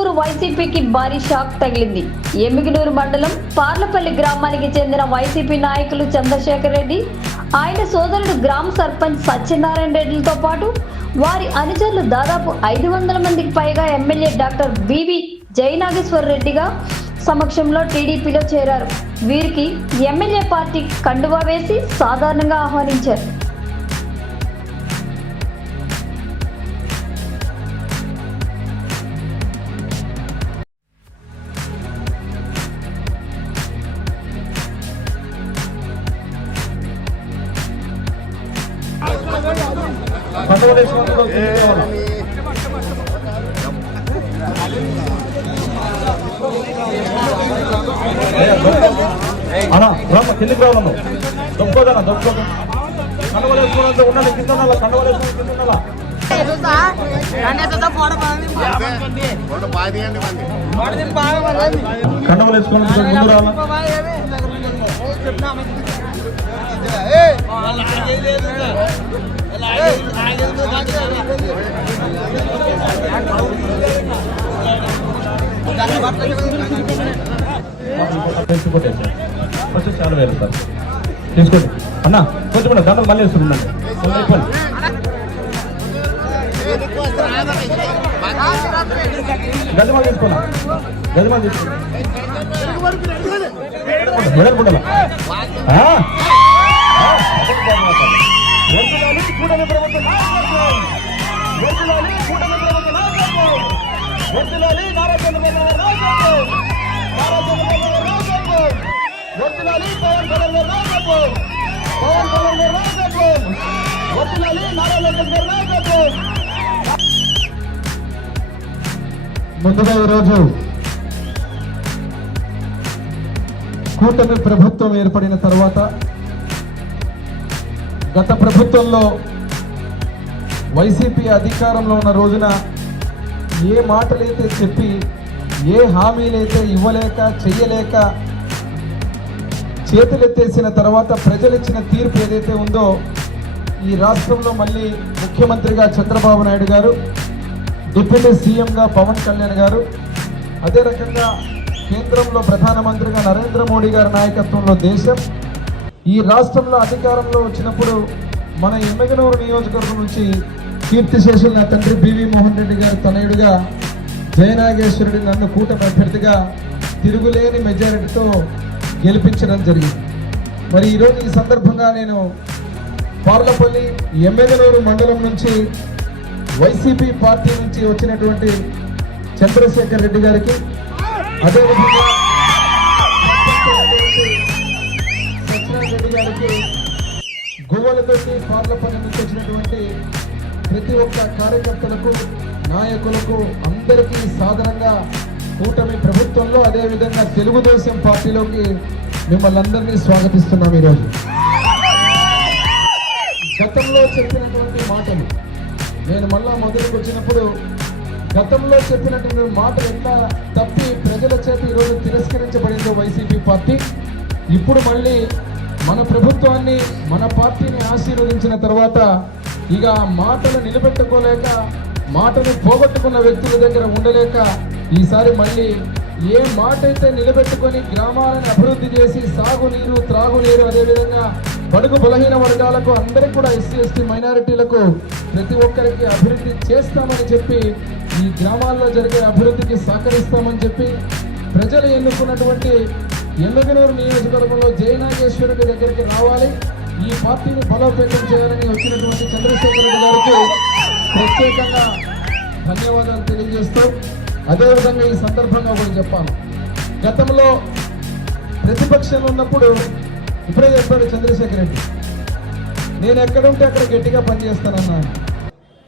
ఎమ్మిగనూరు వైసీపీకి భారీ షాక్ తగిలింది. ఎమ్మిగనూరు మండలం పార్లపల్లి గ్రామానికి చెందిన వైసీపీ నాయకులు చంద్రశేఖర్ రెడ్డి ఆయన సోదరుడు గ్రామ సర్పంచ్ సత్యనారాయణ రెడ్డిలతో పాటు వారి అనుచరులు దాదాపు ఐదు వందల మందికి పైగా ఎమ్మెల్యే డాక్టర్ బివి జయనాగేశ్వర రెడ్డిగా సమక్షంలో టీడీపీలో చేరారు. వీరికి ఎమ్మెల్యే పార్టీ కండువా వేసి సాధారణంగా ఆహ్వానించారు. అన్నా రామ్మ కిందికి రావాలమ్మ. దొక్కోదన్నా దొక్కోదు కండవలేసుకున్నంత ఉండాలి కింద కండవలేసుకుని కింద ఉండాలా కండవలేసుకున్నంత ముందు రావాలా తీసుకోండి ఫస్ట్ చాలా వేరు సార్ తీసుకోండి అన్న కొంచెం కూడా దండలు మళ్ళీ వేసుకుందండి తీసుకున్నా గజమాలు తీసుకున్నా గజమాలు తీసుకోండి ఎదుర్కొంటారా కూటమి ప్రభుత్వం కూటమి ప్రభుత్వం నారా చంద్రబాబు. నారా చంద్రబాబు పవన్ కళ్యాణ్ పవన్ కళ్యాణ్ నారా లోకేష్ ముందుగా ఈరోజు కూటమి ప్రభుత్వం ఏర్పడిన తర్వాత గత ప్రభుత్వంలో వైసీపీ అధికారంలో ఉన్న రోజున ఏ మాటలైతే చెప్పి ఏ హామీలైతే ఇవ్వలేక చెయ్యలేక చేతులెత్తేసిన తర్వాత ప్రజలు ఇచ్చిన తీర్పు ఏదైతే ఉందో ఈ రాష్ట్రంలో మళ్ళీ ముఖ్యమంత్రిగా చంద్రబాబు నాయుడు గారు డిప్యూటీ సీఎంగా పవన్ కళ్యాణ్ గారు అదే రకంగా కేంద్రంలో ప్రధానమంత్రిగా నరేంద్ర మోడీ గారి నాయకత్వంలో దేశం ఈ రాష్ట్రంలో అధికారంలో వచ్చినప్పుడు మన ఎమ్మెగనూరు నియోజకవర్గం నుంచి కీర్తిశేషులు నా తండ్రి బివి మోహన్ రెడ్డి గారి తనయుడుగా జయనాగేశ్వరుడి నన్ను కూటమి అభ్యర్థిగా తిరుగులేని మెజారిటీతో గెలిపించడం జరిగింది. మరి ఈరోజు ఈ సందర్భంగా నేను పార్లపల్లి ఎమ్మెగనూరు మండలం నుంచి వైసీపీ పార్టీ నుంచి వచ్చినటువంటి చంద్రశేఖర్ రెడ్డి గారికి అదేవిధంగా రెడ్డి గారికి గువ్వలతోటి పార్లపల్లి నుంచి వచ్చినటువంటి ప్రతి ఒక్క కార్యకర్తలకు నాయకులకు అందరికీ సాధారణంగా కూటమి ప్రభుత్వంలో అదేవిధంగా తెలుగుదేశం పార్టీలోకి మిమ్మల్ని అందరినీ స్వాగతిస్తున్నాం ఈరోజు. గతంలో చెప్పినటువంటి మాటలు నేను మళ్ళా మొదలుకు వచ్చినప్పుడు గతంలో చెప్పినటువంటి మాటలు ఎట్లా తప్పి ప్రజల చేత ఈరోజు తిరస్కరించబడిందో వైసీపీ పార్టీ ఇప్పుడు మళ్ళీ మన ప్రభుత్వాన్ని మన పార్టీని ఆశీర్వదించిన తర్వాత ఇక మాటలు నిలబెట్టుకోలేక మాటను పోగొట్టుకున్న వ్యక్తుల దగ్గర ఉండలేక ఈసారి మళ్ళీ ఏ మాట అయితే నిలబెట్టుకొని గ్రామాలను అభివృద్ధి చేసి సాగునీరు త్రాగునీరు అదేవిధంగా బడుగు బలహీన వర్గాలకు అందరికీ కూడా ఎస్సీ ఎస్టీ మైనారిటీలకు ప్రతి ఒక్కరికి అభివృద్ధి చేస్తామని చెప్పి ఈ గ్రామాల్లో జరిగే అభివృద్ధికి సహకరిస్తామని చెప్పి ప్రజలు ఎన్నుకున్నటువంటి ఎల్లగనూరు నియోజకవర్గంలో జయనాగేశ్వరుడి దగ్గరికి రావాలి. ఈ పార్టీని బలోపేతం చేయాలని వచ్చినటువంటి చంద్రశేఖర్ గారికి ప్రత్యేకంగా ధన్యవాదాలు తెలియజేస్తూ అదేవిధంగా ఈ సందర్భంగా కూడా చెప్పాను గతంలో ప్రతిపక్షంలో ఉన్నప్పుడు ఇప్పుడే చెప్పాడు చంద్రశేఖర్ రెడ్డి. నేను ఎక్కడుంటే అక్కడ గట్టిగా పనిచేస్తానన్నాను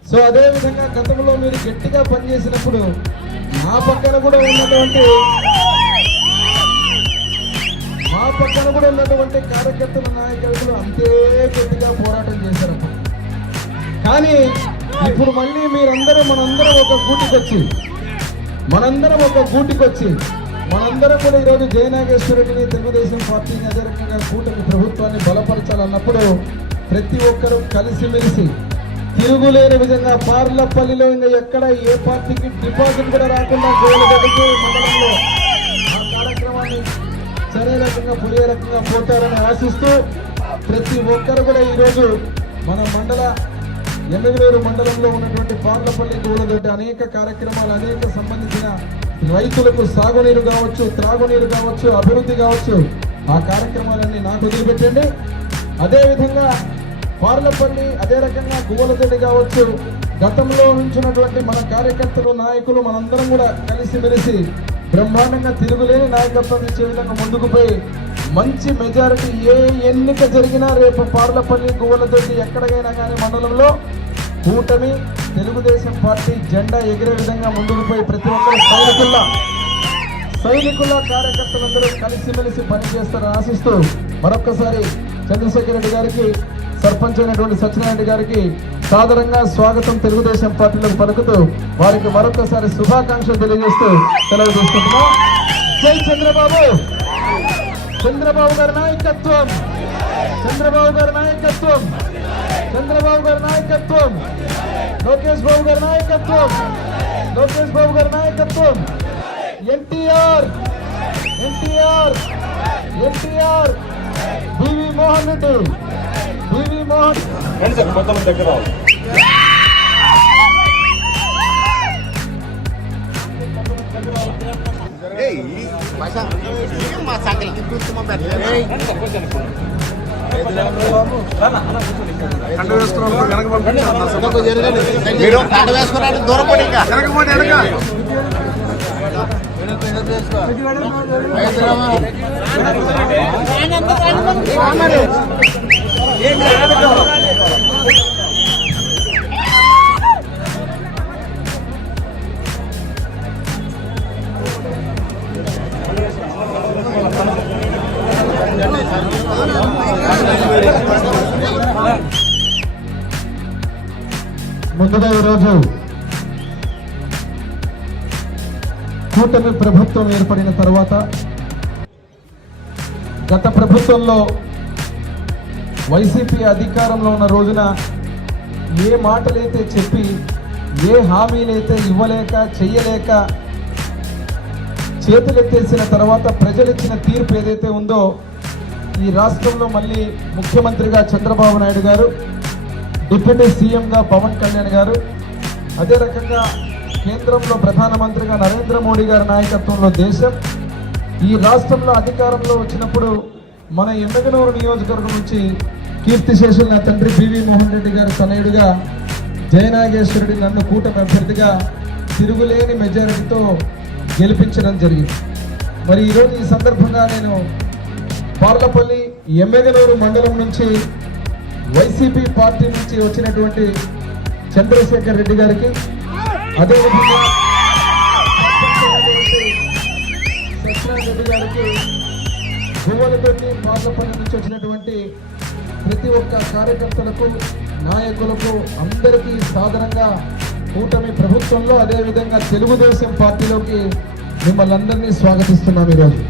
సో అదేవిధంగా గతంలో మీరు గట్టిగా పనిచేసినప్పుడు నా పక్కన కూడా ఉన్నటువంటి మా పక్కన కూడా ఉన్నటువంటి కార్యకర్తల నాయకులు అంతే గట్టిగా పోరాటం చేశారు కానీ ఇప్పుడు మళ్ళీ మీరందరూ మనందరం ఒక గూటికొచ్చి మనందరం ఒక గూటికొచ్చి మనందరం కూడా ఈరోజు జయనాగేశ్వరుడిని తెలుగుదేశం పార్టీని అదే కూటమి ప్రభుత్వాన్ని బలపరచాలన్నప్పుడు ప్రతి ఒక్కరూ కలిసిమెలిసి తిరుగులేని విధంగా పార్లపల్లిలో ఇంకా ఎక్కడ ఏ పార్టీకి డిపాజిట్ కూడా రాకుండా గోలగడ్డకి రకంగా రకంగా పోతారని ఆశిస్తూ ప్రతి ఒక్కరు కూడా ఈరోజు మన మండల ఎమ్మెగలూరు మండలంలో ఉన్నటువంటి పార్లపల్లి గోలదొడ్డి అనేక కార్యక్రమాలు అనేక సంబంధించిన రైతులకు సాగునీరు కావచ్చు త్రాగునీరు కావచ్చు అభివృద్ధి కావచ్చు ఆ కార్యక్రమాలన్నీ నాకు వదిలిపెట్టండి. అదేవిధంగా పార్లపల్లి అదే రకంగా గువ్వలతోటి కావచ్చు గతంలో ఉంచినటువంటి మన కార్యకర్తలు నాయకులు మనందరం కూడా కలిసిమెలిసి బ్రహ్మాండంగా తిరుగులేని నాయకత్వం ఇచ్చే విధంగా ముందుకు పోయి మంచి మెజారిటీ ఏ ఎన్నిక జరిగినా రేపు పార్లపల్లి గువ్వలతోటి ఎక్కడికైనా కానీ మండలంలో కూటమి తెలుగుదేశం పార్టీ జెండా ఎగిరే విధంగా ముందుకు పోయి ప్రతి ఒక్కరు సైనికుల సైనికుల కార్యకర్తలందరూ కలిసిమెలిసి పనిచేస్తారని ఆశిస్తూ మరొక్కసారి చంద్రశేఖర్ రెడ్డి గారికి సర్పంచ్ అయినటువంటి సత్యనారాయణ గారికి సాదరంగా స్వాగతం తెలుగుదేశం పార్టీలకు పలుకుతూ వారికి మరొకసారి శుభాకాంక్షలు తెలియజేస్తూ సెలవు తీసుకుంటున్నాం. జై చంద్రబాబు! చంద్రబాబు గారి నాయకత్వం! చంద్రబాబు గారి నాయకత్వం! చంద్రబాబు గారి నాయకత్వం! లోకేష్ బాబు గారి నాయకత్వం! లోకేష్ బాబు గారి నాయకత్వం! ఎన్టీఆర్! ఎన్టీఆర్! ఎన్టీఆర్! బివి మోహన్ రెడ్డి! బివి మోహన్ మా సంకలికి కూర్చోమో పెట్టలేదు మీరు కండ వేసుకున్నాడు దూరం పడి ఇంకా ముందుగా ఈరోజు కూటమి ప్రభుత్వం ఏర్పడిన తర్వాత గత ప్రభుత్వంలో వైసీపీ అధికారంలో ఉన్న రోజున ఏ మాటలైతే చెప్పి ఏ హామీలైతే ఇవ్వలేక చెయ్యలేక చేతులెత్తేసిన తర్వాత ప్రజలిచ్చిన తీర్పు ఏదైతే ఉందో ఈ రాష్ట్రంలో మళ్ళీ ముఖ్యమంత్రిగా చంద్రబాబు నాయుడు గారు డిప్యూటీ సీఎంగా పవన్ కళ్యాణ్ గారు అదే రకంగా కేంద్రంలో ప్రధానమంత్రిగా నరేంద్ర మోడీ గారి నాయకత్వంలో దేశం ఈ రాష్ట్రంలో అధికారంలో వచ్చినప్పుడు మన ఎమ్మెగనూరు నియోజకవర్గం నుంచి కీర్తిశేషులు నా తండ్రి పివి మోహన్ రెడ్డి గారి తనయుడిగా జయనాగేశ్వరుడి నన్ను కూటమి అభ్యర్థిగా తిరుగులేని మెజారిటీతో గెలిపించడం జరిగింది. మరి ఈరోజు ఈ సందర్భంగా నేను పార్లపల్లి ఎమ్మెగనూరు మండలం నుంచి వైసీపీ పార్టీ నుంచి వచ్చినటువంటి చంద్రశేఖర్ రెడ్డి గారికి అదేవిధంగా సత్యనారాయణ రెడ్డి గారికి గువ్వలతోటి పార్లపల్లి నుంచి వచ్చినటువంటి ప్రతి ఒక్క కార్యకర్తలకు నాయకులకు అందరికీ సాధారణంగా కూటమి ప్రభుత్వంలో అదేవిధంగా తెలుగుదేశం పార్టీలోకి మిమ్మల్ని అందరినీ స్వాగతిస్తున్నాం ఈరోజు.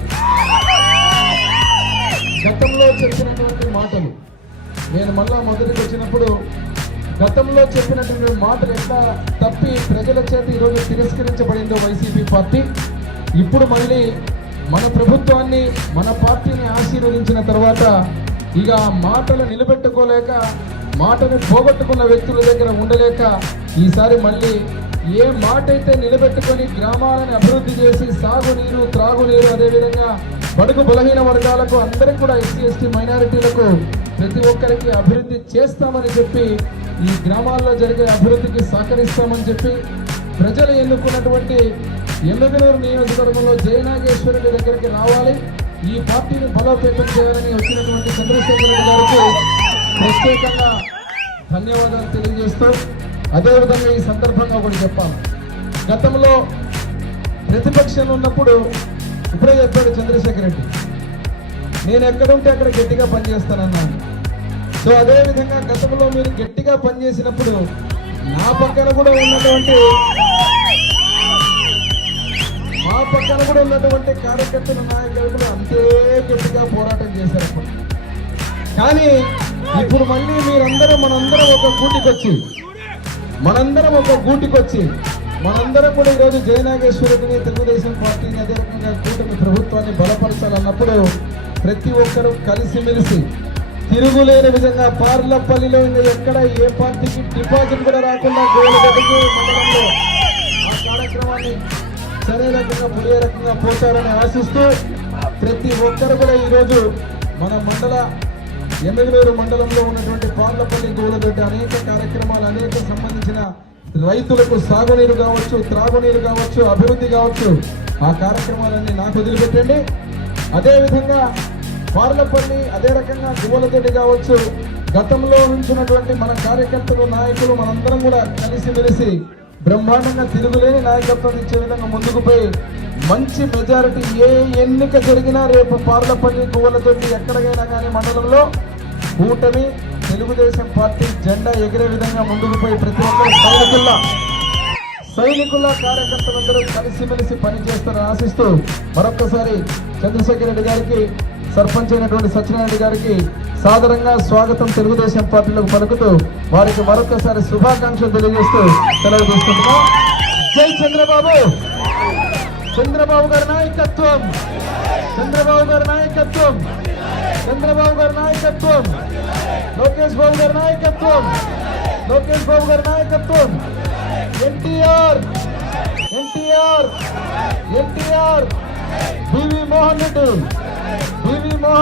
గతంలో చెప్పినటువంటి మాటలు నేను మళ్ళా మొదటికి వచ్చినప్పుడు గతంలో చెప్పినటువంటి మాటలు ఎట్లా తప్పి ప్రజల చేత ఈరోజు తిరస్కరించబడిందో వైసీపీ పార్టీ ఇప్పుడు మళ్ళీ మన ప్రభుత్వాన్ని మన పార్టీని ఆశీర్వదించిన తర్వాత ఇక మాటలు నిలబెట్టుకోలేక మాటను పోగొట్టుకున్న వ్యక్తుల దగ్గర ఉండలేక ఈసారి మళ్ళీ ఏ మాట అయితే నిలబెట్టుకొని గ్రామాలను అభివృద్ధి చేసి సాగునీరు త్రాగునీరు అదేవిధంగా బడుగు బలహీన వర్గాలకు అందరికి కూడా ఎస్సీ ఎస్టీ మైనారిటీలకు ప్రతి ఒక్కరికి అభివృద్ధి చేస్తామని చెప్పి ఈ గ్రామాల్లో జరిగే అభివృద్ధికి సహకరిస్తామని చెప్పి ప్రజలు ఎన్నుకున్నటువంటి ఎమ్మెగనూరు నియోజకవర్గంలో జయనాగేశ్వరుడి దగ్గరికి రావాలి. ఈ పార్టీని బలోపేతం చేయాలని వచ్చినటువంటి చంద్రశేఖర రెడ్డి గారికి ప్రత్యేకంగా ధన్యవాదాలు తెలియజేస్తూ అదేవిధంగా ఈ సందర్భంగా ఒకటి చెప్పాలి. గతంలో ప్రతిపక్షంలో ఉన్నప్పుడు ఇప్పుడే చెప్పాడు చంద్రశేఖర్ రెడ్డి. నేను ఎక్కడుంటే అక్కడ గట్టిగా పనిచేస్తానన్నాను సో అదేవిధంగా గతంలో మీరు గట్టిగా పనిచేసినప్పుడు నా పక్కన కూడా ఉన్నటువంటి పక్కన కూడా ఉన్నటువంటి కార్యకర్తల నాయకులు కూడా అంతే గట్టిగా పోరాటం చేశారు కానీ ఇప్పుడు మళ్ళీ మీరందరూ మనందరం ఒక గూటికొచ్చి వచ్చి మనందరం ఒక గూటికొచ్చి మనందరం కూడా ఈరోజు జయనాగేశ్వరుడిని తెలుగుదేశం పార్టీని అదే రకంగా కూటమి ప్రభుత్వాన్ని బలపరచాలన్నప్పుడు ప్రతి ఒక్కరూ కలిసిమెలిసి తిరుగులేని విధంగా పార్లపల్లిలో ఇంకా ఎక్కడ ఏ పార్టీకి డిపాజిట్ కూడా రాకుండా గోలగడ్డకి మండలంలో ఆ కార్యక్రమాన్ని సరే రకంగా పోయే రకంగా పోతారని ఆశిస్తూ ప్రతి ఒక్కరు కూడా ఈరోజు మన మండల ఎమ్మెగనూరు మండలంలో ఉన్నటువంటి పార్లపల్లి గోలదొడ్డి అనేక కార్యక్రమాలు అనేక సంబంధించిన రైతులకు సాగునీరు కావచ్చు త్రాగునీరు కావచ్చు అభివృద్ధి కావచ్చు ఆ కార్యక్రమాలన్నీ నాకు వదిలిపెట్టండి. అదేవిధంగా పార్లపల్లి అదే రకంగా గువ్వలతోటి కావచ్చు గతంలో ఉంచినటువంటి మన కార్యకర్తలు నాయకులు మనందరం కూడా కలిసిమెలిసి బ్రహ్మాండంగా తిరుగులేని నాయకత్వం ఇచ్చే విధంగా ముందుకు పోయి మంచి మెజారిటీ ఏ ఎన్నిక జరిగినా రేపు పార్లపల్లి గువ్వలతోటి ఎక్కడికైనా కానీ మండలంలో కూటమి తెలుగుదేశం పార్టీ జెండా ఎగిరే విధంగా ముందుకు పోయి ప్రతి ఒక్కరు సైనికుల సైనికుల కార్యకర్తలందరూ కలిసిమెలిసి పనిచేస్తారని ఆశిస్తూ మరొక్కసారి చంద్రశేఖర్ రెడ్డి గారికి సర్పంచ్ అయినటువంటి సత్యనారాయణ గారికి సాదరంగా స్వాగతం తెలుగుదేశం పార్టీలకు పలుకుతూ వారికి మరొకసారి శుభాకాంక్షలు తెలియజేస్తూ సెలవు తీసుకుంటున్నాం. జై చంద్రబాబు! చంద్రబాబు గారి నాయకత్వం! చంద్రబాబు గారి నాయకత్వం! చంద్రబాబు గారి నాయకత్వం! లోకేష్ బాబు గారి నాయకత్వం! లోకేష్ బాబు గారి నాయకత్వం! ఎన్టీఆర్! ఎన్టీఆర్! ఎన్టీఆర్! బివి మోహన్ రెడ్డి! బివి మోహన్